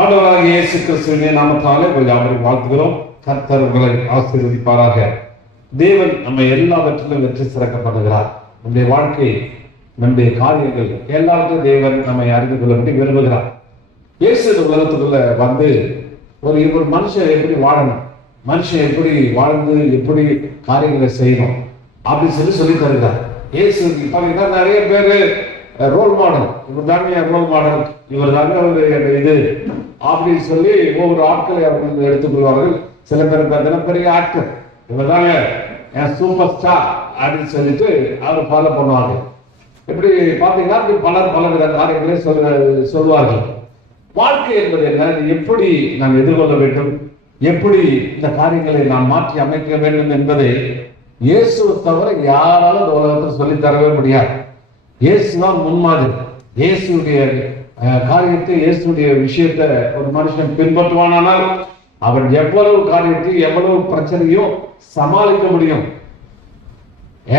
ஆண்டவராகிய இயேசு கிறிஸ்துவின் நாமத்தாலே யாவரையும் வாழ்த்துகிறோம். கர்த்தர் உங்களை ஆசீர்வதிப்பாராக. தேவன் நம்ம எல்லாவற்றிலும் வெற்றி சிறக்க பண்ணுகிறார். நம்முடைய வாழ்க்கை, நம்முடைய காரியங்கள் எல்லாருக்கும் தேவன் நம்மை அறிந்து கொள்ள விரும்புகிறார். இயேசு உலகத்துக்குள்ள வந்து ஒரு மனுஷன் எப்படி வாழணும், மனுஷன் எப்படி வாழ்ந்து எப்படி காரியங்களை செய்யணும் அப்படின்னு சொல்லி தருகிறார். இயேசு பாத்தீங்கன்னா நிறைய பேரு ரோல் மாடல், இவர் தாங்க ரோல் மாடல், இவர் தாங்க இது அப்படின்னு சொல்லி ஒவ்வொரு ஆட்களை அவர்கள் எடுத்துக்கொள்வார்கள். சில பேர் பார்த்தீங்கன்னா பெரிய ஆக்டர், இவர் தாங்க என் சூப்பர் ஸ்டார் அப்படின்னு சொல்லிட்டு அவர் ஃபாலோ பண்ணுவாங்க. இப்படி பார்த்தீங்கன்னா பலவித காரியங்களை சொல்வார்கள். வாழ்க்கை என்பது என்ன, எப்படி நாம் எதிர்கொள்ள வேண்டும், எப்படி இந்த காரியங்களை நாம் மாற்றி அமைக்க வேண்டும் என்பதை இயேசுவை தவிர யாராலும் இந்த உலகத்தில் சொல்லி தரவே முடியாது. இயேசுதான் முன்மாதிரி. இயேசுடைய காரியத்தை, இயேசுடைய விஷயத்தை ஒரு மனுஷன் பின்பற்றுவானால் அவன் எவ்வளவு காரியத்தை, எவ்வளவு பிரச்சனையும் சமாளிக்க முடியும்,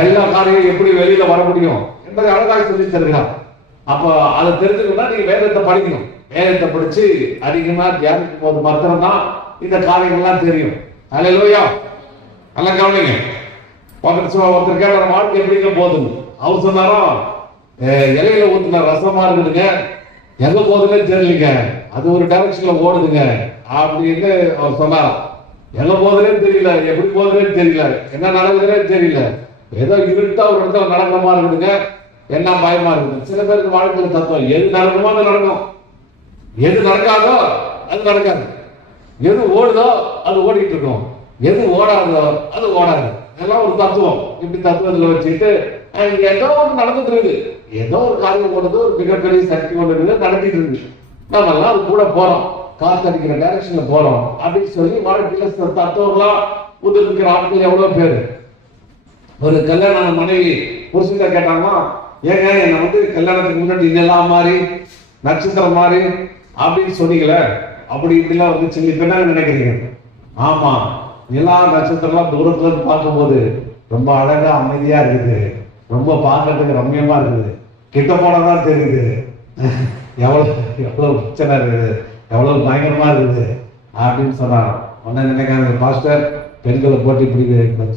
எல்லா காரியம் எப்படி வெளியில வர முடியும் என்பதை அழகாக சொல்லி தருகிறார். அப்ப அதை தெரிஞ்சுக்கணும்னா நீங்க வேதத்தை படிக்கணும். வேதத்தை படிச்சு அதிகமா தியானிக்கும் போது மாத்திரம்தான் இந்த காரியங்கள்லாம் தெரியும். அல்லேலூயா. நல்லா கவனிங்க. ஒருத்தர் கேட்ட வாழ்க்கை எப்படிங்க போதும், அவர் சொன்னாரோ இலையில ஊத்துன ரசமா இருக்குதுங்க, எங்க போகுதுன்னே தெரியலங்க, அது ஒரு டைரக்ஷன்ல ஓடுதுங்க அப்படின்னு அவர் சொன்னார். எங்க போகுதுன்னே தெரியல, எப்படி போகுதுன்னே தெரியல, என்ன நடக்குதுன்னே தெரியல, ஏதோ இருட்டா ஒரு இடத்துல நடக்கிற மாதிரி இருக்குதுங்க, என்ன பயமா இருக்குது. சில பேருக்கு வாழ்க்கையில் தத்துவம், எது நடக்குமோ அது நடக்கும், எது நடக்காதோ அது நடக்காது, எது ஓடுதோ அது ஓடிட்டு இருக்கும், எது ஓடாதோ அது ஓடாது. இதெல்லாம் ஒரு தத்துவம். இப்படி தத்துவத்தில் வச்சுக்கிட்டு ஏதோ ஒன்று நடந்துட்டு இருக்குது, ஏதோ ஒரு காரியம் ஓடுது, ஒரு மிகப்பெரிய சக்தி ஒன்று நடத்திட்டு இருக்கு, நம்ம எல்லாம் அது கூட போறோம், காத்தடிக்கிற டைரக்ஷன்ல போறோம் அப்படின்னு சொல்லி வாழ்க்கையில தத்துவம்லாம் புதுக்கிற ஆட்கள் எவ்வளவு பேரு. ஒரு கல்யாண மனைவி புருஷன் கேட்டாங்கன்னா, ஏங்க என்னை வந்து கல்யாணத்துக்கு முன்னாடி இதெல்லாம் மாறி நட்சத்திரம் மாறி அப்படின்னு சொன்னீங்களே, அப்படி இப்படிலாம் வந்து சொல்லி என்ன நினைக்கிறீங்க? ஆமா, எல்லா நட்சத்திரம்லாம் தூரத்துல இருந்து பார்க்கும்போது ரொம்ப அழகா அமைதியா இருக்குது, ரொம்ப பார்க்கறதுக்கு ரம்யமா இருக்குது, கிட்ட போனதான் தெரியுது எவ்வளவு பிரச்சனை இருக்குது, எவ்வளவு பயங்கரமா இருக்குது அப்படின்னு சொன்னாங்க. ஒன்ன நினைக்காத பாஸ்டர், பெண்களை போட்டு இப்படி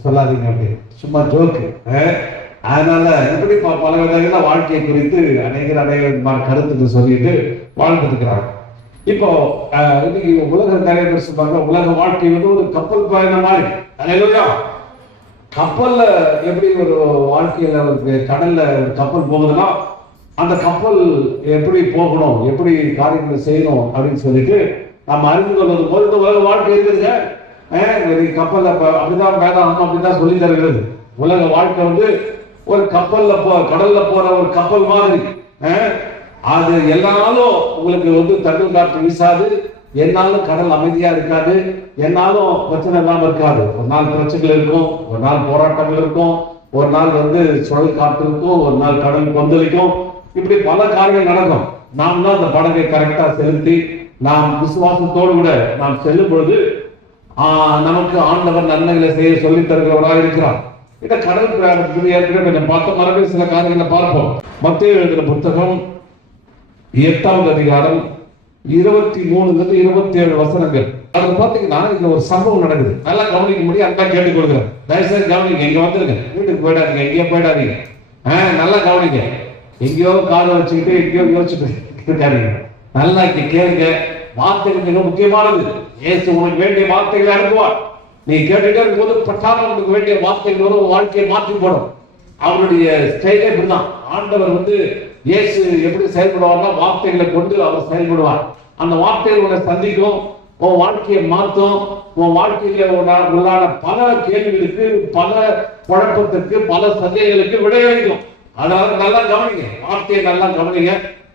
சொல்லாதீங்க அப்படின்னு, சும்மா ஜோக்கு. அதனால இப்படி பல விதங்கள வாழ்க்கையை குறித்து அநேக கருத்துக்கள் சொல்லிட்டு வாழ்ந்துட்டு இருக்கிறாங்க. இப்போ இன்னைக்கு உலக நிறைய பேர் சொல்றாங்க, உலக வாழ்க்கை வந்து ஒரு கப்பல் பயணம் மாதிரி. அல்லேலூயா. கப்பல்ல எப்படி ஒரு வாழ்க்கையில ஒரு கடல்ல ஒரு கப்பல் போகுதுன்னா, அந்த கப்பல் எப்படி போகணும், எப்படி காரியங்களை செய்யணும் அப்படின்னு சொல்லிட்டு நம்ம அறிந்து கொள்வது போது இந்த உலக வாழ்க்கை இருக்குதுங்க. கப்பல்ல அப்படிதான் வேதாந்தம் அப்படிதான் சொல்லி தருகிறது. உலக வாழ்க்கை வந்து ஒரு கப்பல்ல கடல்ல போற ஒரு கப்பல் மாதிரி. அது எல்லா நாளும் உங்களுக்கு வந்து தண்ணீர் காற்று வீசாது, என்னாலும் கடல் அமைதியா இருக்காது, என்னாலும் பிரச்சனை இல்லாம இருக்காது. ஒரு நாள் பிரச்சனைகள் இருக்கும், ஒரு நாள் போராட்டங்கள் இருக்கும், ஒரு நாள் வந்து சுழல் காற்று இருக்கும், ஒரு நாள் கடல் கொந்தளிக்கும், இப்படி பல காரியங்கள் நடக்கும். நாம் தான் அந்த படகை கரெக்டா செலுத்தி நாம் விசுவாசத்தோடு கூட நாம் செல்லும் பொழுது நமக்கு ஆண்டவர் நன்மைகளை செய்ய சொல்லி தருகிறவராக இருக்கிறார். இந்த கடல் பிரயாணத்துக்கு ஏற்கனவே கொஞ்சம் பார்த்த மறுபடியும் சில காரியங்களை பார்ப்போம். மத்தேயு எழுதின புத்தகம் 8வது அதிகாரம் 23 27 வசனங்கள். அதுல பாத்தீங்கன்னா இங்க ஒரு சம்பவம் நடக்குது. நல்லா கவனிக்க முடியும், அதான் கேட்டுக் கொடுக்குறேன். தயவுசெய்து கவனிங்க, இங்க வந்துருங்க, வீட்டுக்கு போயிடாதீங்க, எங்கேயோ போயிடாதீங்க. நல்லா கவனிங்க, எங்கேயோ காலை வச்சுக்கிட்டு எங்கேயோ யோசிச்சுட்டு இருக்காதீங்க. நல்லா கேளுங்க. வார்த்தைகள் மிக முக்கியமானது. இயேசு உனக்கு வேண்டிய வார்த்தைகளை அனுப்புவார். நீ கேட்டுட்டே இருக்கும்போது பட்டாளம் உனக்கு வேண்டிய வார்த்தைகள் வரும், வாழ்க்கையை மாற்றி போடும். அவருடைய ஸ்டைலே இப்படிதான். ஆண்டவர் வந்து இயேசு எப்படி செயல்படுவார்னா, வார்த்தைகளை கொண்டு அவர் செயல்படுவார். அந்த வார்த்தைகள் உன்னை சந்திக்கும், உன் வாழ்க்கையை மாற்றும், உன் வாழ்க்கையில உள்ளான பல கேள்விகளுக்கு, பல குழப்பத்துக்கு, பல சந்தேகங்களுக்கு விடையளிக்கும். அதனால நல்லா கவனிங்க, வார்த்தையை நல்லா கவனிங்க.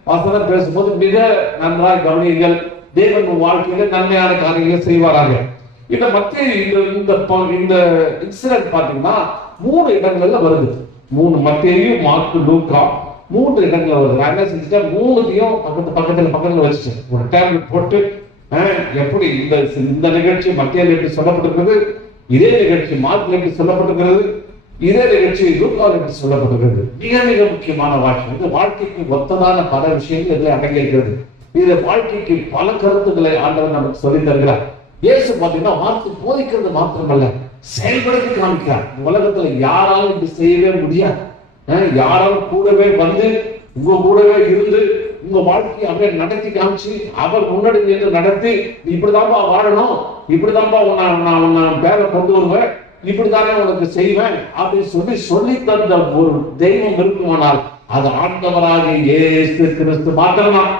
வசனம் பேசும்போது மிக நன்றாக கவனியுங்கள். தேவன் உன் வாழ்க்கையில நன்மையான காரியங்களை செய்வாராக. இந்த மத்திய இந்த இன்சிடென்ட் பாத்தீங்கன்னா 3 இடங்கள்ல வருது. 3 மத்தேயு, மார்க்கு, லூக்கா 3 இடங்கள்ல வருது. நான் என்ன செஞ்சுட்டேன், 3த்தையும் பக்கத்துல வச்சுட்டேன். ஒரு டேப்லெட் போட்டு எப்படி இந்த நிகழ்ச்சி மத்தியில எப்படி சொல்லப்பட்டிருக்கிறது, இதே நிகழ்ச்சி மார்க்ல எப்படி சொல்லப்பட்டிருக்கிறது, இதே நிகழ்ச்சி லூக்காவில் எப்படி சொல்லப்பட்டிருக்கிறது. மிக மிக முக்கியமான வாழ்க்கை. வாழ்க்கைக்கு ஒத்ததான பல விஷயங்கள் இதில் அடங்கி இருக்கிறது. இது வாழ்க்கைக்கு பல கருத்துக்களை ஆண்டவர் நமக்கு சொல்லி தருகிறார். இயேசு பாத்தீங்கன்னா வார்த்தை போதிக்கிறது மாத்திரமல்ல, செயல்படுத்தி காமிக்கிறார். உலகத்துல யாராலும் இது செய்யவே முடியாது. யாராலும் கூடவே வந்து உங்க கூடவே இருந்து உங்க வாழ்க்கையை அப்படியே நடத்தி காமிச்சு அவர் முன்னாடி நின்று நடத்தி, இப்படிதான்பா வாழணும், இப்படிதான்பா உன்னை பேரை கொண்டு வருவேன், இப்படித்தானே உனக்கு செய்வேன் அப்படின்னு சொல்லி தந்த ஒரு தெய்வம் இருக்குமானால் அது ஆண்டவராக இயேசு கிறிஸ்து மாத்திரம்தான்.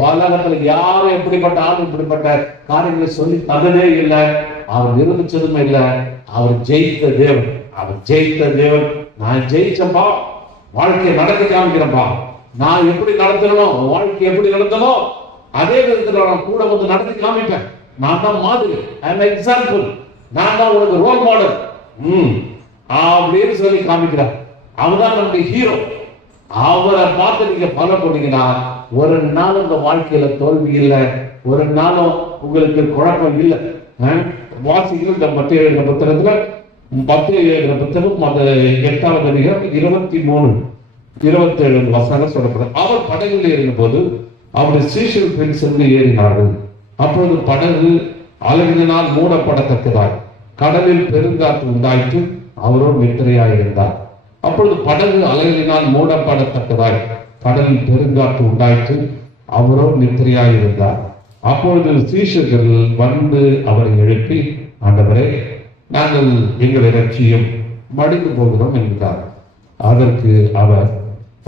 உலகத்துல யாரும் எப்படிப்பட்ட ஆள் இப்படிப்பட்ட காரியங்களை சொல்லி தந்ததே இல்லை. அவர் நிரூபிச்சதுமே இல்லை. அவர் ஜெயித்த தேவன். அவர் ஜெயித்த தேவன். நான் ஜெயிச்சப்பா, வாழ்க்கையை நடத்தி காமிக்கிறப்பா, நான் எப்படி நடத்தணும், வாழ்க்கை எப்படி நடத்தணும் அதே விதத்துல நான் கூட வந்து நடத்தி காமிப்பேன். நான் தான் மாதிரி, எக்ஸாம்பிள், நான் தான் உனக்கு ரோல் மாடல் அப்படின்னு சொல்லி காமிக்கிறார். அவர்தான் நம்முடைய ஹீரோ. அவரை பார்த்து நீங்க ஃபாலோ பண்ணீங்கன்னா ஒரு நாள் உங்க வாழ்க்கையில தோல்வி இல்லை, ஒரு நாளும் உங்களுக்கு குழப்பம் இல்லை. வாசிகள் இந்த மத்திய எழுதின புத்தகத்துல 10 எழுதின புத்தகம் 8வது அதிகாரம் 23-27 வசனம் சொல்லப்படும். அவர் படகில் ஏறின போது அவருடைய சீஷர்கள் பின் சென்று ஏறினார்கள். அப்பொழுது படகு அலைகளினால் மூடப்படத்தக்கதாய் கடலில் பெருங்காற்று உண்டாயிற்று. அவரோ நித்திரையாயிருந்தார். அப்பொழுது படகு அலைகளினால் மூடப்படத்தக்கதாய் கடலில் பெருங்காற்று உண்டாயிற்று. அவரோ நித்திரையாயிருந்தார். அப்பொழுது சீஷர்கள் வந்து அவரை எழுப்பி, ஆண்டவரே, நாங்கள் எங்களை ரட்சியும், மடிந்து போகிறோம் என்றார். அதற்கு அவர்,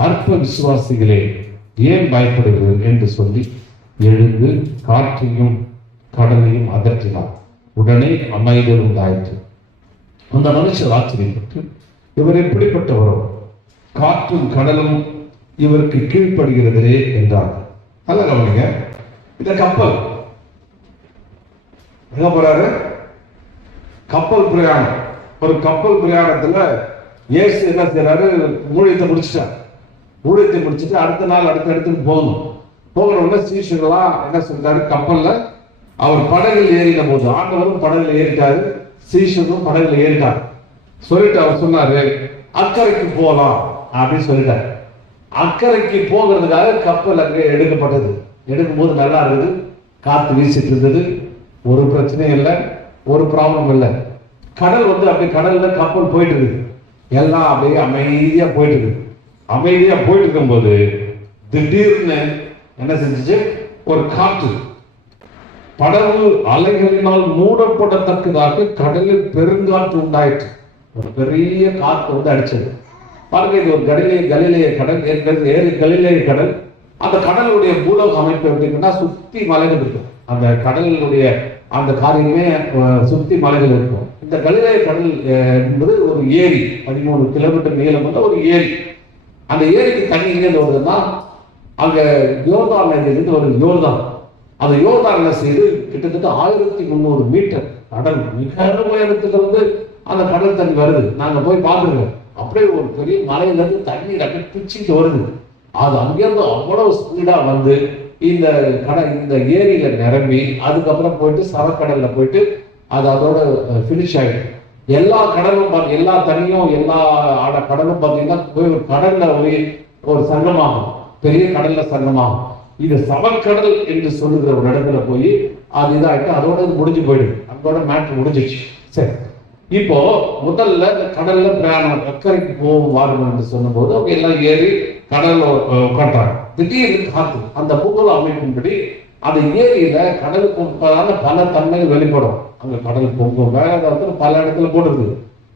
அற்ப விசுவாசிகளே, ஏன் பயப்படுகிறது என்று சொல்லி எழுந்து காற்றையும் கடலையும் அதற்றினார். உடனே அமைதி உண்டாயிற்று. அந்த மனுஷர் ஆச்சரியப்பட்டு, இவர் எப்படிப்பட்டவரோ, காற்றும் கடலும் இவருக்கு கீழ்ப்படுகிறதே என்றார். நல்ல கவனிங்க, இந்த கப்பல் எங்க போறாரு? கப்பல் பிரயாணம். ஒரு கப்பல் பிரயாணத்துல இயேசு என்ன செய்யறாரு? ஊழியத்தை முடிச்சுட்டார். ஊழியத்தை முடிச்சுட்டு அடுத்த நாள் அடுத்த இடத்துக்கு போகணும். போகிறவங்க சீஷர்களா என்ன சொல்றாரு? கப்பல்ல அவர் படகில் ஏறின போது, ஆண்டவரும் படகுல ஏறிட்டாரு, சீஷரும் படகுல ஏறிட்டார். சொல்லிட்டு அவர் சொன்னாரு, அக்கறைக்கு போகலாம் அப்படின்னு சொல்லிட்டாரு. அக்கறைக்கு போகிறதுக்காக கப்பல் அங்கே எடுக்கப்பட்டது. எடுக்கும்போது நல்லா இருக்குது, காத்து வீசிட்டு இருந்தது, ஒரு பிரச்சனையும் இல்லை, ஒரு ப்ராப்ளம் இல்லை. கடல் வந்து அப்படியே கடல்ல கப்பல் போயிட்டு இருக்குது, எல்லாம் அப்படியே அமைதியா போயிட்டு இருக்குது. அமைதியா போயிட்டு இருக்கும்போது திடீர்னு என்ன செஞ்சிச்சு? ஒரு காற்று. படகு அலைகளினால் மூடப்படத்தக்கதாக கடலில் பெருங்காற்று உண்டாயிற்று. ஒரு பெரிய காற்று வந்து அடிச்சது. பாருங்க, இது ஒரு கலிலேய கடல், கலிலேய கடல். அந்த கடலுடைய பூலோக அமைப்பு எப்படின்னா சுத்தி மலைகள் இருக்கும். அந்த கடலுடைய அந்த காரியமே சுத்தி மலைகள் இருக்கும். இந்த கலிலேய கடல் என்பது ஒரு ஏரி, 13 கிலோமீட்டர் நீளம் கொண்ட ஒரு ஏரி. அந்த ஏரிக்கு தண்ணி எங்கேருந்து வருதுன்னா, அங்க யோர்தான் நதியிலிருந்து ஒரு யோர்தான். அந்த யோர்தான் செய்து கிட்டத்தட்ட 1300 மீட்டர் கடல், மிக உயரத்திலிருந்து அந்த கடல் தண்ணி வருது. நாங்க போய் பார்த்துருக்கோம். அப்படியே ஒரு பெரிய மலையில இருந்து தண்ணீர் அப்படியே பிச்சுட்டு வருது. அது அங்கிருந்து அவ்வளவு ஸ்பீடா வந்து இந்த ஏரியில நிரம்பி அதுக்கப்புறம் போயிட்டு சவக்கடல்ல போயிட்டு அது அதோட பினிஷ் ஆயிடும். எல்லா கடலும் எல்லா தண்ணியும் எல்லா கடலும் பார்த்தீங்கன்னா போய் ஒரு கடல்ல ஒரு சங்கமாகும், பெரிய கடல்ல சங்கமாகும். இது சவக்கடல் என்று சொல்லுகிற ஒரு இடத்துல போய் அது இதாயிட்டு அதோட முடிஞ்சு போயிடுது. அதோட மேட்ரு முடிஞ்சிச்சு. சரி, இப்போ முதல்ல கடல்ல பிரயாணம் அக்கறைக்கு போகும் வாருங்கள் என்று சொன்ன போது அவங்க எல்லாம் ஏறி கடல்ல உட்காண்டாங்க. திடீர்னு காத்து, அந்த பூகோள அமைப்பின்படி அந்த ஏரியில கடலுக்கு பல தன்மைகள் வெளிப்படும். அங்க கடல் பொங்கும், வேற ஏதாவது பல இடத்துல போட்டுருது,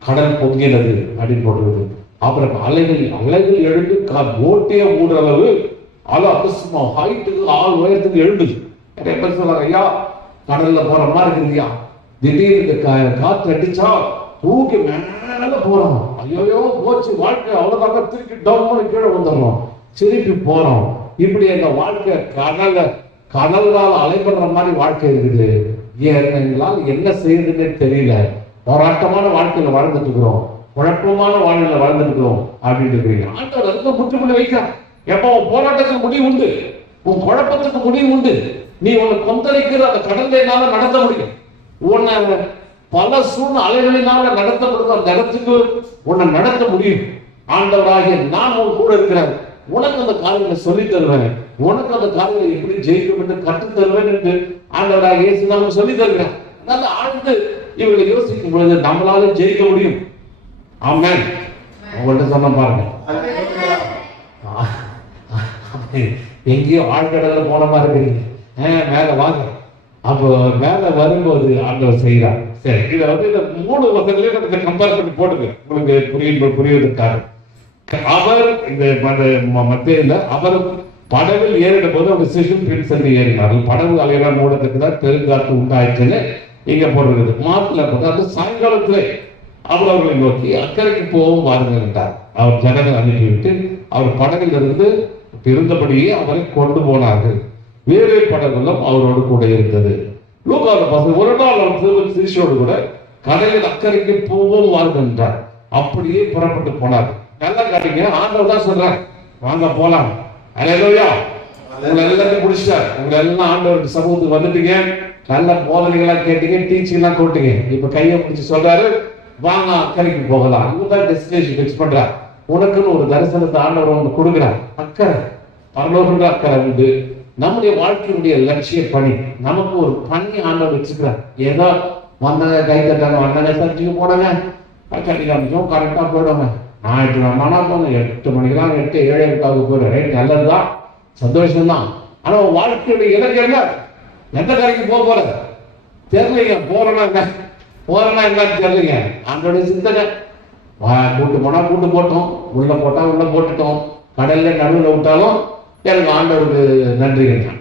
கடல் பொங்கினது அப்படின்னு போட்டுருது. அப்புறம் அலைகள் எழுந்து போட்டியே மூடுற அளவு அலை அபசமா ஹைட்டுக்கு 6 உயரத்துக்கு எழுந்துச்சு. எப்ப சொல்றாங்க, ஐயா கடல்ல போற மாதிரி இருக்குதுயா, திடீர்னு காத்து அடிச்சா தூக்கி மேல போறோம், ஐயோ போச்சு வாழ்க்கை, அவ்வளவுதாங்க, திருப்பி டவுன் கீழே வந்துடுறோம், திருப்பி போறோம். இப்படி எங்க வாழ்க்கை கடலால் அலைபடுற மாதிரி வாழ்க்கை இருக்குது. எங்களால் என்ன செய்யுதுன்னு தெரியல, போராட்டமான வாழ்க்கையில வாழ்ந்துட்டு இருக்கிறோம், குழப்பமான வாழ்க்கையில வாழ்ந்துட்டு இருக்கிறோம் அப்படின்னு இருக்கிறீங்க. ஆண்டவர் அதுக்கு முற்றுப்புள்ளி வைக்கிறார். எப்போ உன் போராட்டத்துக்கு முடிவு உண்டு, உன் குழப்பத்துக்கு முடிவு உண்டு. நீ உன்னை கொந்தளிக்கிற அந்த கடலையினால நடத்த முடியும். உன்னை பல அலைகளினால நடத்தப்படுற அந்த இடத்துக்கு உன்னை நடத்த முடியும். ஆண்டவராகிய நான் உன் கூட இருக்கிறேன், உனக்கு அந்த காரியங்களை சொல்லி தருவேன். உனக்கு அந்த காரியங்களை எப்படி ஜெயிக்கும் என்று கற்றுத் தருவேன் என்று ஆண்டவராக இயேசு நாம சொல்லி தருகிறார். அதனால ஆழ்ந்து இவர்களை யோசிக்கும் பொழுது நம்மளால ஜெயிக்க முடியும். ஆமென். உங்கள்கிட்ட சொன்ன பாருங்க, எங்கேயோ ஆழ்கடல போன மாதிரி இருக்கிறீங்க. மேல வாங்க. அப்போ மேல வரும்போது ஆண்டவர் செய்கிறார். சரி, இதை வந்து இந்த 3 வசனங்களையும் நம்ம கம்பேர் பண்ணி போடுங்க உங்களுக்கு புரிவதற்காக. அவர் இந்த மத்தியில அவர் படவில் ஏறிடும் போது அவர் சிஷன் பிரின்ஸ் என்று ஏறினார்கள். படகு அலையெல்லாம் மூடத்துக்கு தான் பெருங்காற்று உண்டாயிற்றுன்னு இங்க போடுறது. மாத்துல போட்டு அது சாயங்காலத்திலே அவர் அவர்களை நோக்கி அக்கறைக்கு போவோம் வாருங்கள் என்றார். அவர் ஜனங்கள் அனுப்பிவிட்டு அவர் படகில் இருந்து இருந்தபடியே அவரை கொண்டு போனார்கள். வேறு படகுகளும் அவரோடு கூட இருந்தது. லூக்காவுல பசங்க ஒரு நாள் அவர் சிஷியோடு கூட கடலில் அக்கறைக்கு போவோம் வாருங்கள் என்றார். அப்படியே புறப்பட்டு போனார். நல்லா காட்டிங்க, ஆண்டவர் தான் சொல்றார் வாங்க போலாம். அல்லேலூயா. உங்களை எல்லாத்தையும் பிடிச்சார். உங்களை எல்லாம் ஆண்டவருக்கு சமூகத்துக்கு வந்துட்டீங்க, நல்ல போதனைகளா கேட்டீங்க, டீச்சிங் எல்லாம் போட்டீங்க. இப்ப கையை பிடிச்சி சொல்றாரு வாங்க அக்கறைக்கு போகலாம். அங்கதான் டெஸ்டினேஷன் பிக்ஸ் பண்றார். உனக்குன்னு ஒரு தரிசனத்தை ஆண்டவர் ஒன்று கொடுக்கிறார். அக்கறை, பரலோக அக்கறை உண்டு. நம்முடைய வாழ்க்கையினுடைய லட்சிய பணி, நமக்கு ஒரு பணி ஆண்டவர் வச்சுக்கிறார். ஏதோ வந்தாங்க, கை தட்டாங்க, வந்தாங்க, சர்ச்சுக்கு போனாங்க, கட்டி காமிச்சோம், கரெக்டா போயிடுவாங்க. ஞாயிற்றுக்கிழமை போங்க, 8 மணிக்கெல்லாம் 8, 7 போயிடும். ரைட், நல்லதுதான், சந்தோஷம்தான். ஆனா வாழ்க்கையுடைய இலக்கு என்ன? எந்த கரைக்கு போறது தெரியலைங்க. போறேன்னா என்னன்னு தெரியலைங்க. ஆண்டோடைய சிந்தனை கூட்டு போனா கூட்டு போட்டோம், உள்ள போட்டா உள்ள போட்டுட்டோம், கடல்ல நடுவில் விட்டாலும் எனக்கு ஆண்டவருக்கு நன்றிங்க.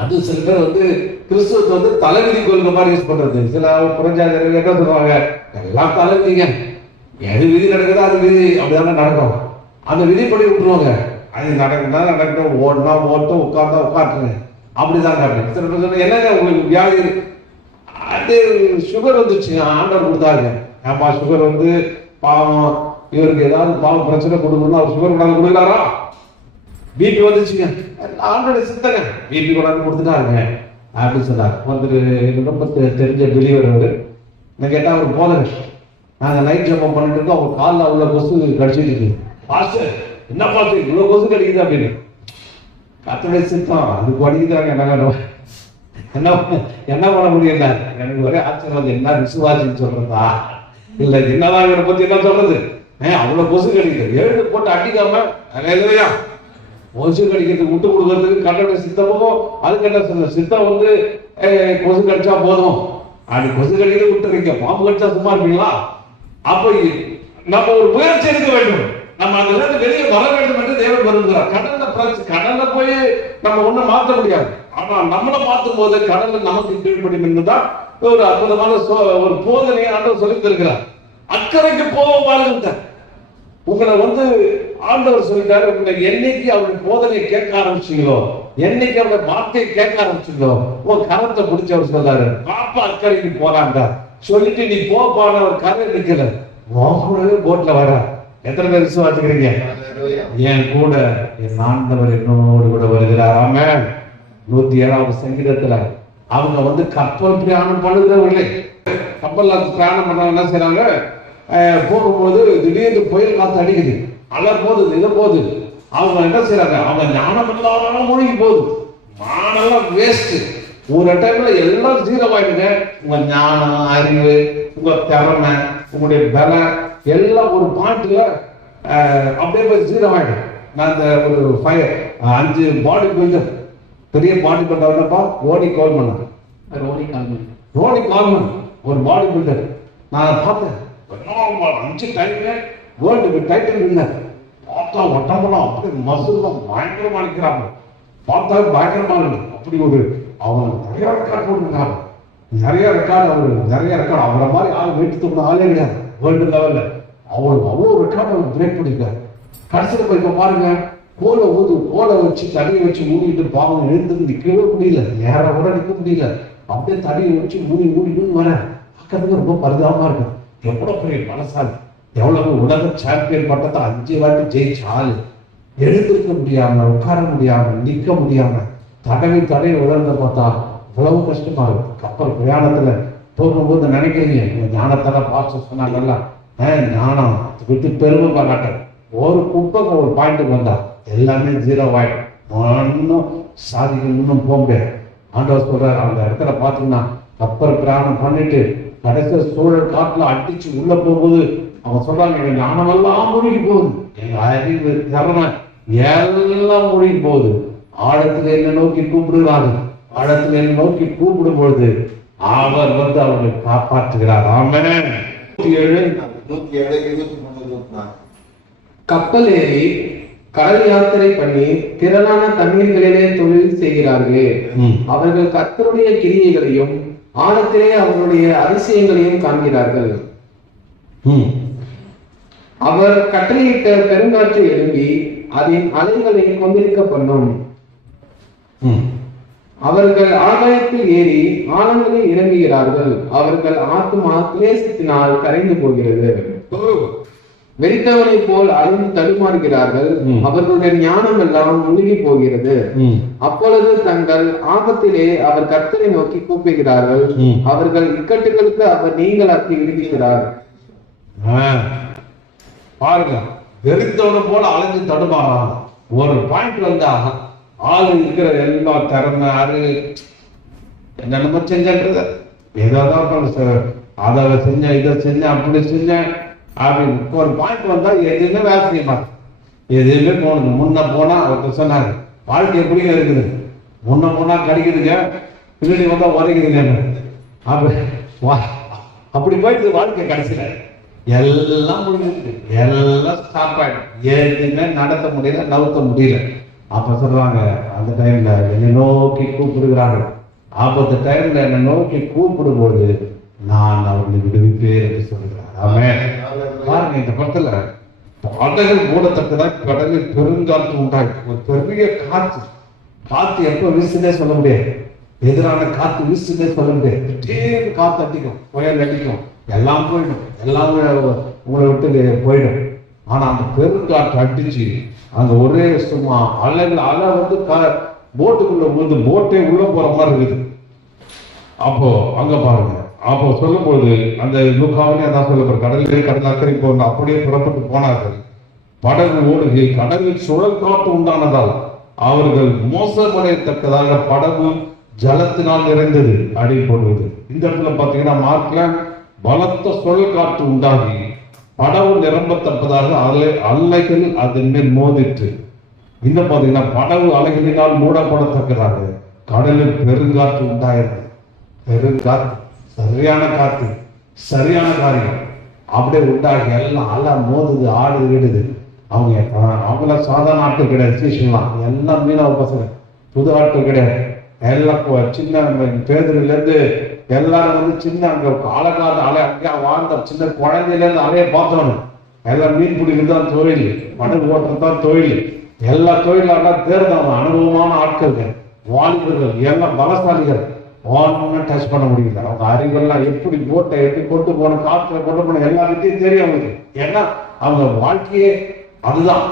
அது சில பேர் வந்து கிறிஸ்துவத்தை வந்து தலைவிதி கொள்கை மாதிரி யூஸ் பண்றது. சில புறஞ்சாதிகள் என்ன சொல்லுவாங்க, எல்லாம் தலைவிதிங்க, எது விதி நடக்குதோ அது விதி அப்படிதானே நடக்கும், அந்த விதிப்படி விட்டுருவாங்க. அது நடக்குதா நடக்கட்டும், ஓடுனா ஓட்டும், உட்கார்ந்தா உட்காந்துருங்க, அப்படிதான் காட்டுங்க. சில பேர் சொன்ன என்னங்க உங்களுக்கு வியாதி, அது சுகர் வந்துச்சுங்க, ஆண்டவர் கொடுத்தாருங்க. ஏப்பா சுகர் வந்து பாவம், இவருக்கு ஏதாவது பாவம் பிரச்சனை கொடுக்கணும்னா அவர் சுகர் கொண்டாந்து கொடுக்கலாரா? பிபி வந்துச்சுங்க, ஆண்டோட சித்தங்க, பிபி கொண்டாந்து கொடுத்துட்டாருங்க அப்படின்னு சொன்னார். ஒருத்தர் ரொம்ப தெரிஞ்ச வெளிவர் அவர், நான் கேட்டா அவர் போதங்க, நாங்கள் நைட் ஜப்பம் பண்ணிட்டு இருக்கோம், அவர் காலில் அவ்வளோ கொசு கடிச்சிட்டு இருக்கு. பாஸ்டர் என்ன பார்த்து இவ்வளோ கொசு கடிக்குது அப்படின்னு. கத்தோடைய சித்தம் அதுக்கு அடிக்கிறாங்க, என்ன பண்ண முடியல. எனக்கு ஒரே ஆச்சரியம் வந்து, என்ன விசுவாசின்னு சொல்றதா இல்ல என்னதான் இவரை பத்தி என்ன சொல்றது, அவ்வளவு கொசு கடிக்குது, எழுந்து போட்டு அடிக்காம இல்லையா கொசு கடிக்கிறதுக்கு விட்டு கொடுக்கறதுக்கு கட்டட சித்தமும் அதுக்கு என்ன சொல்ல, சித்தம் வந்து கொசு கடிச்சா போதும், அப்படி கொசு கடிக்கிறது விட்டுறீங்க, பாம்பு கடிச்சா சும்மா இருப்பீங்களா? அப்ப நம்ம ஒரு முயற்சி எடுக்க வேண்டும், நம்ம அந்த நேரத்தில் வெளியே வர வேண்டும் என்று தேவன் வருகிறார். கடல்ல போய் நம்ம ஒண்ணும் மாற்ற முடியாது, ஆனா நம்மளை மாற்றும் போது கடல்ல நமக்கு கீழ்ப்படி நின்றுதான் ஒரு அற்புதமான ஒரு போதனையை ஆண்டவர் சொல்லி தருகிறார். அக்கறைக்கு போக பாருங்க, உங்களை வந்து ஆண்டவர் சொல்லிட்டாரு, உங்களை என்னைக்கு அவருடைய போதனையை கேட்க ஆரம்பிச்சீங்களோ, என்னைக்கு அவருடைய வார்த்தையை கேட்க ஆரம்பிச்சீங்களோ, உன் கரத்தை பிடிச்சி அவர் சொல்றாரு பாப்பா அக்கறைக்கு போறான்டா சொல்லிட்டு நீ போப்பான ஒரு கரை நிக்கல, கூடவே போட்ல வர. எத்தனை பேர் விசுவாசிக்கிறீங்க? என் கூட என் ஆண்டவர் என்னோடு கூட வருகிறார். ஆமென். 107வது சங்கீதத்துல அவங்க வந்து கப்பல் பிரயாணம் பண்ணுகிறவர்களே, கப்பல்ல பிரயாணம் பண்ண என்ன செய்யறாங்க, போகும்போது திடீர்னு புயல் காத்து அடிக்குது, அலை போகுது, இதை போகுது, அவங்க என்ன செய்யறாங்க, அவங்க ஞானம் இல்லாத மூழ்கி போகுது, ஞானெல்லாம் வேஸ்ட். ஒரு டைம்ல எல்லாம் ஜீரோவாயிடுங்க. உங்க ஞானம், அறிவு, உங்க திறமை, உங்களுடைய பலம் எல்லாம் ஒரு பாயிண்ட்ல அப்படியே போய் ஜீரோவாயிடும். நான் இந்த ஒரு 5 பாடி பில்டர், பெரிய பாடி பில்டர்ப்பா ரோனி கால்மன் ஒரு பாடி பில்டர் நான் பார்த்தேன். 5 டைம்ல வேர்ல்டு டைட்டில் வின்னர். பார்த்தா ஒட்டம்பலாம் அப்படி மசூல் தான் பயங்கரமா நிற்கிறாங்க, பார்த்தா பயங்கரமா இருக்கு. அப்படி ஒரு அவங்க நிறைய ரெக்கார்ட் போட்டுருக்காங்க, நிறைய ரெக்கார்டு, அவரை மாதிரி ஆள் வெயிட்டு தூக்கின ஆளே கிடையாது வேர்ல்டு லெவல்ல. அவ்வளோ ரெக்கார்டு அவர் பிரேக் பண்ணிருக்காரு. கடைசியில் போய் இப்போ பாருங்க, கோலை வச்சு தடியை வச்சு மூடிட்டு பாவம் எழுந்து நிற்கவே முடியல, நேர கூட நிற்க முடியல, அப்படியே தடியை வச்சு மூடிட்டு வர பார்க்கறதுக்கு ரொம்ப பரிதாபமா இருக்கு. எவ்வளவு பெரிய மனசாலி, எவ்வளவு உலக சாம்பியன் பட்டத்தை 5 வாட்டி ஜெயிச்ச ஆளு, எழுந்திருக்க முடியாம, உட்கார முடியாம, நிற்க முடியாம தடவை உழந்த பார்த்தா இவ்வளவு கஷ்டமா இருக்கு. கப்பல் பிரயாணத்துல போகும்போது நினைக்கிறீங்க, ஞானத்தெல்லாம் பார்த்து சொன்னாங்கல்ல, ஞானம் விட்டு பெருமை பாராட்ட ஒரு குப்பை ஒரு பாயிண்ட்டுக்கு வந்தா எல்லாமே 0 ஆயிடும். ஒன்னும் சாதிக்க இன்னும் போக முடியாது. ஆண்டவர் சொல்றாரு, அந்த இடத்துல பாத்தீங்கன்னா கப்பல் பிரயாணம் பண்ணிட்டு கடைசி சூழல் காட்டுல அடிச்சு உள்ள போகும்போது அவங்க சொல்றாங்க, எங்க ஞானமெல்லாம் மூழ்கி போகுது, எங்க அறிவு திறமை எல்லாம் மூழ்கி போகுது. ஆழத்துல என்ன நோக்கி கூப்பிடுகிறார்கள். ஆழத்துல என்ன நோக்கி கூப்பிடும் பொழுது அவர் வந்து அவர்களை காப்பாற்றுகிறார். ஆமென். 107 கப்பல் ஏறி கடல் யாத்திரை பண்ணி திரளான தண்ணீர்களிலே தொழில் செய்கிறார்களே, அவர்கள் கர்த்தருடைய கிரியைகளையும் ஆழத்திலே அவருடைய அதிசயங்களையும் காண்கிறார்கள். அவர் கட்டளையிட்ட பெருங்காற்று எழும்பி அதன் அலைகளை கொந்தளிக்க பண்ணும். அவர்கள் ஆகாயத்தில் ஏறி ஆழங்களில் இறங்குகிறார்கள். அவர்கள் ஆத்துமா கிளேசத்தினால் கரைந்து போகிறது. வெறித்தவனை போல் அழுந்து தடுமாறுகிறார்கள். அவர்களுடைய ஞானம் எல்லாம் முழுகி போகிறது. அப்பொழுது தங்கள் ஆபத்திலே அவர் கர்த்தரை நோக்கி கூப்பிடுகிறார்கள். அவர்கள் இக்கட்டுகளுக்கு அவர் நீங்களாக்கி விடுகிறார். பாருங்க, வெறித்தவனை போல அழுந்து தடுமாறாங்க. ஒரு பாயிண்ட் வந்தா ஆளு இருக்கிற எல்லா திறமை அறிவு என்னென்னமோ செஞ்சன்றது, ஏதோதான் அதை செஞ்சேன் இதை செஞ்சேன் அப்படி செஞ்சேன் அப்படின்னு ஒரு பாயிண்ட் வந்தா எதுவுமே வேலை செய்ய மாட்டேன். எதுவுமே போனது. முன்ன போனா ஒருத்தர் சொன்னாங்க, வாழ்க்கை எப்படி இருக்குது, முன்ன போனா கிடைக்குதுங்க, பின்னாடி வந்தா உரைக்குதுங்க. அப்படி போயிட்டு வாழ்க்கை கடைசியில எல்லாம் முடிஞ்சிருக்கு, எல்லாம் ஸ்டாப் ஆயிடும், எதுவுமே நடத்த முடியல, நவுத்த முடியல. அப்ப சொல்றாங்க, அந்த டைம்ல என்னை நோக்கி கூப்பிடுகிறார்கள். ஆபத்து டைம்ல என்னை நோக்கி கூப்பிடும்போது நான் அவர்களை விடுவிப்பேன் என்று சொல்கிறார். ஆமென். பாருங்க, இந்த படத்துல படகுகள் மூடத்தக்கதான் கடலில் பெருங்காற்று உண்டாகும். ஒரு பெரிய காற்று, காத்து எப்ப வீசுனே சொல்ல முடியாது, எதிரான காத்து வீசுனே சொல்ல முடியாது. திடீர்னு காத்து அடிக்கும், புயல் அடிக்கும், எல்லாம் போயிடும், எல்லாம் உங்களை விட்டு போயிடும். ஆனா அந்த பெருங்காற்று அடிச்சு அங்க ஒரே சும்மா அலைகள், அலை வந்து போட்டுக்குள்ள வந்து போட்டே உள்ள போற மாதிரி இருக்குது. அப்போ அங்க பாருங்க, அப்போ சொல்லும்போது அந்த லூக்காவிலே அதான் சொல்லப்படுற, கடலில் கடல் அக்கறை போன அப்படியே புறப்பட்டு போனார்கள். படகு ஓடுகை கடலில் சுழல் காற்று உண்டானதால் அவர்கள் மோசமடையத்தக்கதாக படகு ஜலத்தினால் நிறைந்தது அப்படின்னு போடுவது. இந்த இடத்துல பாத்தீங்கன்னா மார்க்ல பலத்த சுழல் காற்று உண்டாகி படகு நிரம்பத்தக்கதாக அலைகள் அதன் மேல் மோதிட்டு. இந்த பாத்தீங்கன்னா படகு அலைகளினால் மூடப்படத்தக்கதாக கடலில் பெருங்காற்று உண்டாயிருந்தது. பெருங்காற்று, சரியான காற்று, சரியான காரியம் அப்படியே உண்டாகி எல்லாம் அலை மோதுது, ஆடு விடுது. அவங்கள சாதாரண ஆட்கள் கிடையாது, சீசன்லாம் எல்லாம் மீனவ பசங்க, புது ஆட்கள் கிடையாது. எல்லாம் சின்ன பேதுல இருந்து எல்லாரும் வந்து சின்ன அங்க காலகால அலை அங்கேயா வாழ்ந்த சின்ன குழந்தையில இருந்து அலைய பார்த்தோன்னு எல்லாம் மீன் பிடிக்கிறது தான் தொழில், படகு ஓட்டுறது தான் தொழில். எல்லா தொழிலாளர் தேர்ந்தவங்க அனுபவமான ஆட்கள், வாலிபர்கள், எல்லாம் பலசாலிகள். ஒன்னும் டச் பண்ண முடியல. அவங்க அறிவெல்லாம் எப்படி போட்டை எப்படி கொண்டு போன, காற்றுல கொண்டு போன எல்லாத்தையும் தெரியும் அவங்களுக்கு. ஏன்னா அவங்க வாழ்க்கையே அதுதான்.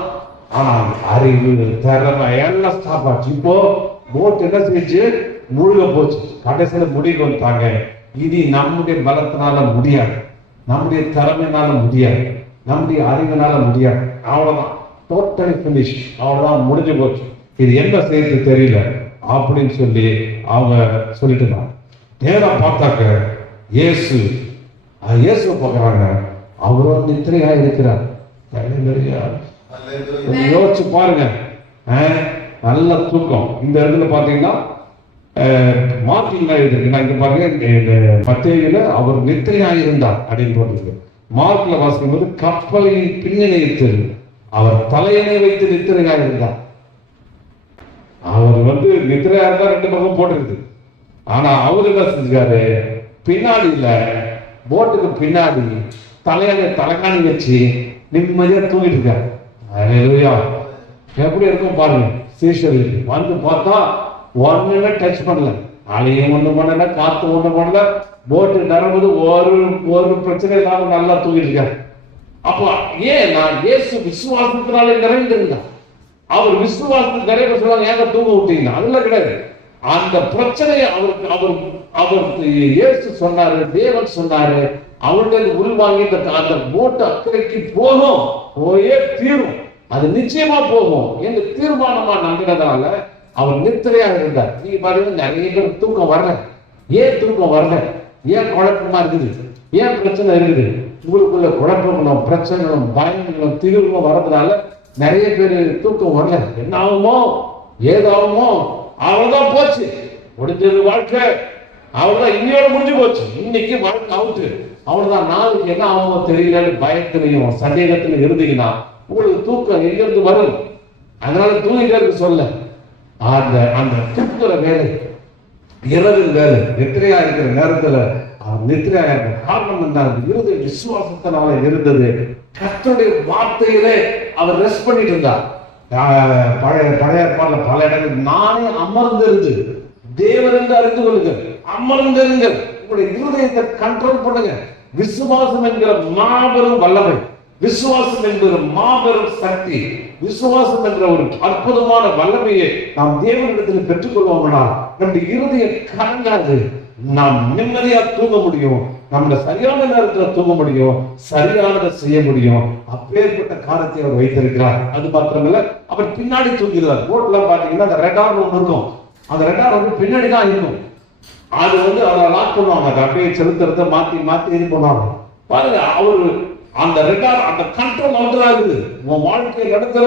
ஆனா அறிவு திறமை எல்லாம் ஸ்டாப் ஆச்சு. இப்போ போட் என்ன செஞ்சு முழுக போச்சு. கடைசியில முடிவு வந்துட்டாங்க, இனி நம்முடைய பலத்தினால முடியாது, நம்முடைய திறமையினால முடியாது, நம்முடைய அறிவினால முடியாது, அவ்வளவுதான், டோட்டலி பினிஷ், அவ்வளவுதான், முடிஞ்சு போச்சு, இது என்ன செய்யறது தெரியல அப்படின்னு சொல்லி அவங்க சொல்லிட்டு இருந்தாங்க. நேரா பார்த்தாக்க இயேசு பார்க்கறாங்க, அவரும் நித்திரையா இருக்கிறார். யோசிச்சு பாருங்க, நல்ல தூக்கம். இந்த இடத்துல பாத்தீங்கன்னா மார்க்கில் இருக்குன்னா இங்க பாருங்க, மத்தேயுல அவர் நித்திரையா இருந்தார் அப்படின்னு போட்டிருக்கு. மார்க்ல வாசிக்கும் போது கப்பலின் பின்னணியத்தில் அவர் தலையணை வைத்து நித்திரையா இருந்தார். அவர் வந்து நித்திரையா இருந்தா ரெண்டு பக்கம் போட்டிருக்கு. ஆனா அவர் என்ன செஞ்சாரு, பின்னாடியில போட்டுக்கு பின்னாடி தலைகாணி வச்சு நிம்மதியா தூங்கிட்டு இருக்காரு. எப்படி இருக்கும் பாருங்க. சீஷருக்கு வந்து பார்த்தா ஒண்ணுமே டச் பண்ணல, அலையும் ஒண்ணு பண்ணல, காத்து ஒண்ணு பண்ணல, போட்டு நிரம்புது, ஒரு பிரச்சனை இல்லாம நல்லா தூங்கிட்டு இருக்காரு. அப்ப ஏன் நான் இயேசு விசுவாசத்தினாலே நிறைந்திருந்தார். அவர் விசுவாசத்துக்கு நிறைய சொல்லுவாங்க, ஏங்க தூங்க விட்டீங்க, அதுல கிடையாது. அந்த பிரச்சனையை அவர் இயேசு சொன்னாரு, தேவன் சொன்னாரு, அவருடைய உள்வாங்கி அந்த போட்டு அக்கறைக்கு போகும், போயே தீரும். அது நிச்சயமா போகும் என்று தீர்மானமா நம்பினதால அவர் நித்திரையா இருந்தார். நீங்க பாருங்க, நிறைய பேர் தூக்கம் வரல. ஏன் தூக்கம் வரல? ஏன் குழப்பமா இருக்குது? ஏன் பிரச்சனை இருக்குது? உங்களுக்குள்ள குழப்பங்களும் பிரச்சனைகளும் பயங்களும் தீவிரமும் வர்றதுனால நிறைய பேர் தூக்கம் வரல. என்ன ஆகுமோ ஏதாகுமோ, அவ்வளவுதான் போச்சு, முடிஞ்சது வாழ்க்கை, அவ்வளவுதான், இன்னையோட முடிஞ்சு போச்சு, இன்னைக்கு வாழ்க்கை அவுட்டு, அவ்வளவுதான், நாளைக்கு என்ன ஆகுமோ தெரியலன்னு பயத்திலையும் சந்தேகத்திலும் இருந்தீங்கன்னா உங்களுக்கு தூக்கம் எங்கிருந்து வரும்? அதனால தூங்கிட்டு சொல்ல அந்த அந்த தூக்குற வேலை, இரவில் வேலை, நித்திரையா இருக்கிற நேரத்துல நித்திரையா இருக்கிற காரணம் என்ன? இருந்த விசுவாசத்தினால இருந்தது. கர்த்தருடைய வார்த்தையிலே அவர் ரெஸ்ட் பண்ணிட்டு இருந்தார். பழைய ஏற்பாடுல பல இடங்கள் நானே அமர்ந்திருந்து தேவன் என்று அறிந்து கொள்ளுங்கள், அமர்ந்திருங்கள், உங்களுடைய இருதயத்தை கண்ட்ரோல் பண்ணுங்க. விசுவாசம் என்கிற மாபெரும் வல்லமை, விசுவாசம் என்கிற மாபெரும் சக்தி, விசுவாசம் என்ற ஒரு அற்புதமான வல்லமையை நாம் தேவனிடத்தில் பெற்றுக்கொள்வோம்னால் நம்முடைய இருதயம் கலங்காது, நாம் நிம்மதியா தூங்க முடியும், நம்மள சரியான நேரத்தில் தூங்க முடியும், சரியானதை செய்ய முடியும். அப்பேற்பட்ட காரியத்தை அவர் வைத்திருக்கிறார். அது மாத்திரமல்ல, அவர் பின்னாடி தூங்கிடுவார். ரோட்ல பாத்தீங்கன்னா அந்த ரெடார் ஒன்று இருக்கும், அந்த ரெடார் வந்து பின்னாடி தான் இருக்கும். அது வந்து அதை லாக் பண்ணுவாங்க, அப்படியே செலுத்துறத மாத்தி மாத்தி இது பண்ணுவாங்க. பாருங்க, அவரு அந்த ரெடார், அந்த கண்ட்ரோல் அவர்தான் இருக்குது. உன் வாழ்க்கையை நடத்துற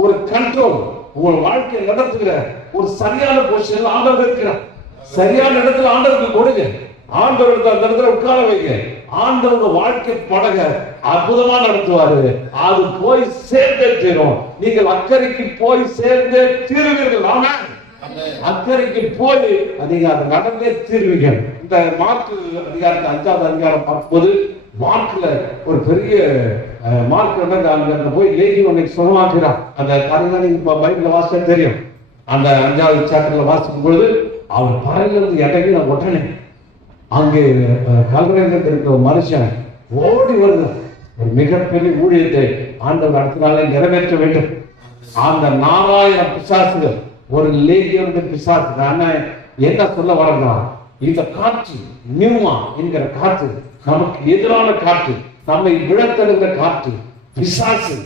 ஒரு கண்ட்ரோல், உன் வாழ்க்கையை நடத்துகிற ஒரு சரியான பொசிஷன்ல ஆண்டவர் இருக்கிறார். சரியான இடத்துல ஆண்டவருக்கு கொடுங்க, ஆண்டவருக்கு அந்த இடத்துல உட்கார வைங்க. ஆண்டவங்க வாழ்க்கை படக அற்புதமா நடத்துவாரு. அது போய் சேர்ந்தே தீரும். நீங்கள் அக்கறைக்கு போய் சேர்ந்தே தீருவீர்கள். ஆமென். அக்கறைக்கு போய் நீங்க அதை நடந்தே தீருவீர்கள். இந்த மார்க் அதிகாரத்தை 5வது அதிகாரம் பார்க்கும்போது மார்க்ல ஒரு பெரிய மார்க் அங்க போய் லேகி ஒன்னைக்கு சுகமாக்குறான். அந்த கதைதான் நீங்க பைபிள்ல வாசிச்சா தெரியும். அந்த 5வது சாப்டர்ல வாசிக்கும் பொழுது அவர் பறையிலிருந்து இறங்கி நான் ஒட்டனேன். அங்கே கல்வரையில் இருக்கிற ஒரு மனுஷன் ஓடி வருது. ஒரு மிகப்பெரிய ஊழியத்தை ஆண்டவர் அடுத்த நாளை நிறைவேற்ற வேண்டும். அந்த 4000 பிசாசுகள், ஒரு லேகியோட பிசாசு. நான் என்ன சொல்ல வரேன்னா, இந்த காற்று நியூமா என்கிற காற்று நமக்கு எதிரான காற்று, நம்மை விழத்தெழுந்த காற்று, பிசாசு,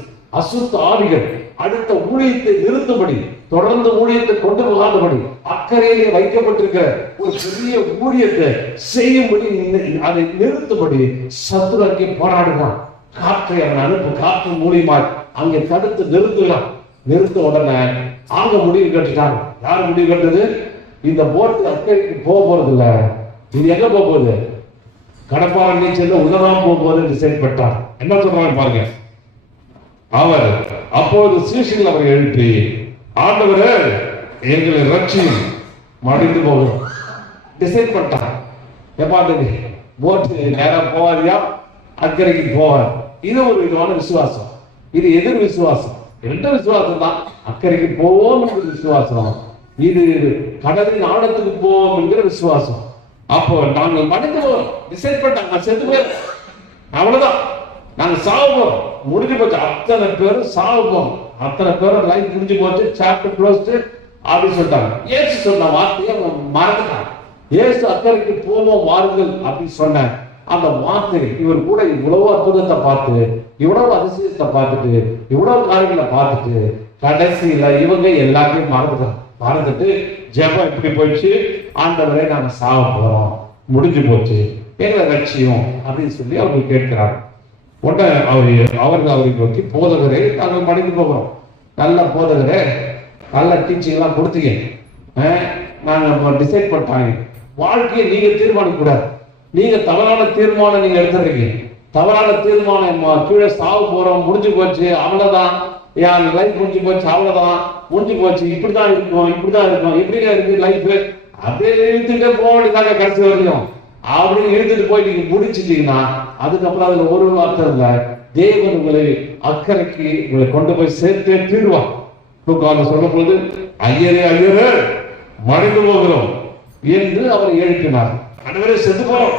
அசுத்த ஆவிகள் அடுத்த ஊழியத்தை நிறுத்தும்படி, தொடர்ந்து ஊழியத்தை கொண்டு போகாதபடி அக்கறையிலே வைக்கப்பட்டிருக்கிற ஒரு பெரிய ஊழியத்தை செய்யும்படி, அதை நிறுத்தும்படி சத்துரு அங்கே போராடுகிறான். காற்றை அவன் அனுப்பு, காற்று மூலியமா அங்கே தடுத்து நிறுத்துகிறான். நிறுத்த உடனே அவங்க முடிவு கட்டுட்டாங்க. யார் முடிவு கட்டுறது? இந்த போட்டு அக்கறைக்கு போறது இல்ல, இது எங்க போகுது? கடப்பாறை நீச்சல் உள்ளதான் போகும்போது டிசைட் பண்ணிட்டார். என்ன சொல்றாங்க பாருங்க. அவர் அப்போது சீஷர்கள் அவரை எழுப்பி, ஆண்டவரே எங்களை ரட்சி, மடிந்து போகிறோம். டிசைட் பண்ணிட்டார். எப்பாட்டுக்கு போட்டு நேரா போவாதியா, அக்கறைக்கு போவார். இது ஒரு விதமான விசுவாசம். இது எதிர் விசுவாசம். எந்த விசுவாசம் தான்? அக்கறைக்கு போவோம் என்கிற விசுவாசம். இது கடலின் ஆழத்துக்கு போவோம் என்கிற விசுவாசம். அப்போ நாங்கள் மடிந்து போறோம். டிசைட் பண்ணிட்டாங்க, நான் செத்து போறோம், அவ்வளவுதான், நாங்க சாவு போறோம், முடிஞ்சு போச்சு. அத்தனை பேரும் சாவு போறோம், அத்தனை பேரும் லைஃப் முடிஞ்சு போச்சு, சாப்டர் க்ளோஸ்டு அப்படின்னு சொல்லிட்டாங்க. இயேசு சொன்ன வார்த்தையை மறந்துட்டாங்க. இயேசு அக்கறைக்கு போவோம் வாருங்கள் அப்படின்னு சொன்ன அந்த வார்த்தை, இவர் கூட இவ்வளவு அற்புதத்தை பார்த்து, இவ்வளவு அதிசயத்தை பார்த்துட்டு, இவ்வளவு காரியங்களை பார்த்துட்டு, கடைசியில இவங்க எல்லாத்தையும் மறந்துட்டு ஜெபம் இப்படி போயிடுச்சு, ஆண்டவரே நாங்க சாவ போறோம், முடிஞ்சு போச்சு, எங்களை ரட்சியும் அப்படின்னு சொல்லி அவங்க கேட்கிறாங்க. உடனே அவரை நோக்கி, போதகரே நாங்கள் மடிந்து போகிறோம், நல்ல போதகரே, நல்ல டீச்சிங் எல்லாம் கொடுத்தீங்க, நாங்க டிசைட் பண்ணிட்டாங்க, வாழ்க்கையை நீங்க தீர்மானிக்க கூடாது, நீங்க தவறான தீர்மானம் நீங்க எடுத்துறீங்க, தவறான தீர்மானம், கீழே சாவு போறோம், முடிஞ்சு போச்சு, அவ்வளவுதான், என் லைஃப் முடிஞ்சு போச்சு, அவ்வளவுதான், முடிஞ்சு போச்சு, இப்படிதான் இருக்கும், இப்படிதான் இருக்கும், இப்படிதான் இருக்கு லைஃப், அப்படியே இழுத்துட்டே போக வேண்டியதாங்க கடைசி வரையும் அப்படின்னு இழுத்துட்டு போய் நீங்க முடிச்சிட்டீங்கன்னா, அதுக்கப்புறம் அதுல ஒரு வார்த்தை இல்ல, தேவன் உங்களை அக்கறைக்கு உங்களை கொண்டு போய் சேர்த்தே தீர்வார். சொல்லும் பொழுது, ஐயரே ஐயரே மடிந்து போகிறோம் என்று அவர் எழுப்பினார். அனைவரே செத்து போறோம்,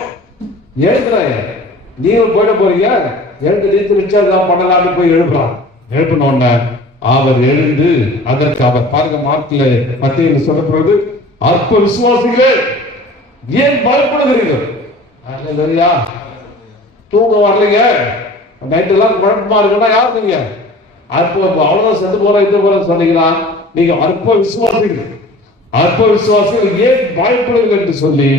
எழுப்புறாங்க, நீங்க போயிட போறீங்க, எழுந்து நீத்து ரிச்சார்ஜ் பண்ணலாம்னு போய் எழுப்புறாங்க. எழுப்பின உடனே அவர் எழுந்து, அதற்கு அவர் பாருங்க, மார்க்ல மத்தியில் சொல்லப்படுறது, அற்ப விசுவாசிகளே ஏன் பயப்படுகிறீர்கள்? தூங்க வரலைங்க, நைட்டு எல்லாம் குழப்பமா இருக்குன்னா யார் நீங்க? அப்போ அவ்வளவுதான் செத்து போறோம் இது போறோம் சொன்னீங்களா? நீங்க அற்ப விசுவாசிகள், அற்ப விசுவாசிகள் ஏன் பயப்படுங்கள் என்று சொல்லி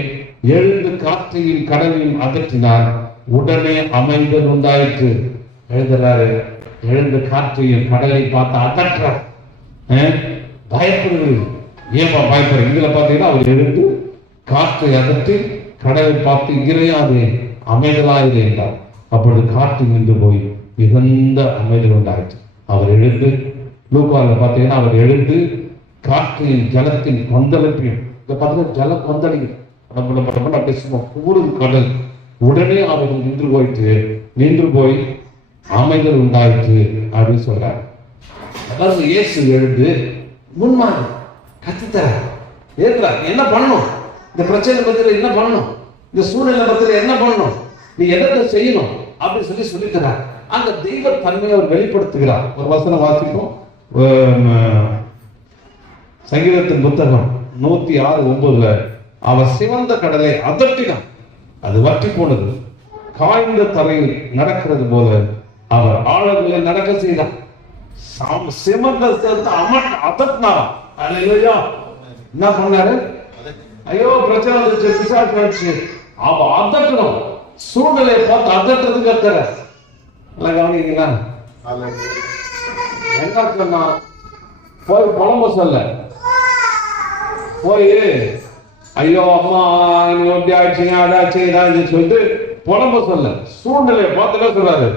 எழுந்து காற்றையும் கடலையும் அதட்டினார். உடனே அமைதல் உண்டாயிற்று. எழுதுறாரு, எழுந்து காற்றையும் கடலை பார்த்து அதட்டுறார். பயப்படுது. ஏன்பா பயப்படுற? இதுல பாத்தீங்கன்னா அவர் எழுந்து காற்றை அதட்டி கடலை பார்த்து இறையாது அமைதலாயுது என்றார். அப்பொழுது காற்று நின்று போய் மிகுந்த அமைதல் உண்டாயிற்று. அவர் எழுந்து, லூக்கால பார்த்தீங்கன்னா அவர் எழுந்து காற்றின் ஜலத்தின் கொந்தளிப்பையும், இந்த பார்த்தீங்கன்னா ஜலம் கொந்தளிக்கும் அப்படியே சும்மா கூடுது கடல். உடனே அவர்கள் நின்று போய் அமைதல் உண்டாயிற்று அப்படின்னு சொல்றாரு. அதாவது இயேசு எழுந்து முன்மாதிரி கத்துத்தர ஏற்றார். என்ன பண்ணணும், இந்த பிரச்சனை பத்தில என்ன பண்ணணும், இந்த சூழ்நிலை பத்தில என்ன பண்ணணும், நீ எதை செய்யணும் அப்படின்னு சொல்லித்தரார். அந்த தெய்வ தன்மையை அவர் வெளிப்படுத்துகிறார். ஒரு வசனம் வாசிப்போம். சங்கீதத்தின் புத்தகம் 106:9 அவர் சிவந்த கடலை அதட்டினார், அது வற்றி போனது. காய்ந்த தரையில் நடக்கிறது போல அவர் ஆழங்களை நடக்க செய்தார். சிவந்த அதட்டினார். என்ன பண்ணாரு? ஐயோ பிரச்சனை வந்துச்சு, பிசாசு வந்துச்சு, அவ அதட்டணும். சூழ்நிலையை பார்த்து அதட்டுறதுக்கு கத்துற. கவனிங்களா? என்ன சொன்னா, போய் புலம்ப சொல்ல, போய் ஐயோ அம்மா நீ ஒட்டி ஆயிடுச்சுங்க அடாச்சு இதாச்சு சொல்லிட்டு புலம்ப சொல்ல, சூழ்நிலையை பார்த்துட்டே சொல்றாரு,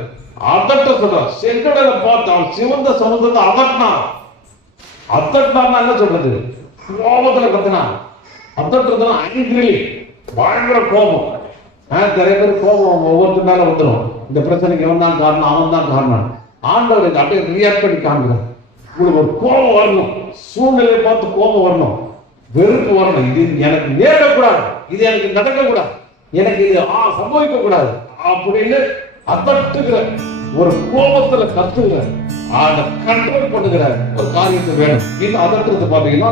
அதட்ட சொல்றாரு. செங்கடலை பார்த்து அவன் சிவந்த சமுதிரத்தை அதட்டினா என்ன சொல்றது? கோபத்துல கத்துனா. அதட்டுறதுனா ஆங்கிரி, பயங்கர கோபம். நிறைய பேர் கோபம் ஒவ்வொருத்தர் மேல வந்துடும். இந்த பிரச்சனைக்கு இவன் தான் காரணம், அவன் தான் காரணம். ஆண்டவருக்கு அப்படியே ரியாக்ட் பண்ணி காண்கிறார். உங்களுக்கு ஒரு கோபம் வரணும், சூழ்நிலையை பார்த்து கோபம் வரணும், வெறுப்பு வரணும். இது எனக்கு நேரக்கூடாது, இது எனக்கு நடக்கக்கூடாது, எனக்கு இது சம்பவிக்க கூடாது அப்படின்னு அதட்டுகிற ஒரு கோபத்துல கத்துகிற, அதை கண்ட்ரோல் பண்ணுகிற ஒரு காரியத்தை வேணும். இது அதட்டுறது பாத்தீங்கன்னா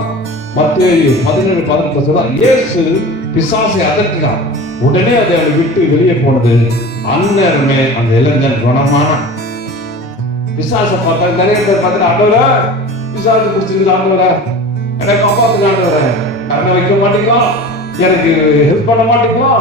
மத்தேயு 17:18 சொல்றா, இயேசு பிசாசை அதட்டினார். உடனே அதை விட்டு வெளியே போனது. அந்நேரமே அந்த இளைஞன் குணமான. பிசாசை பார்த்தா நிறைய பேர் பார்த்துட்டு, ஆண்டவரே பிசாசு பிடிச்சிருக்கு, ஆண்டவரே எனக்கு காப்பாத்துக்கு, ஆண்டவரே கண்ணை வைக்க மாட்டீங்களா, எனக்கு ஹெல்ப் பண்ண மாட்டீங்களா,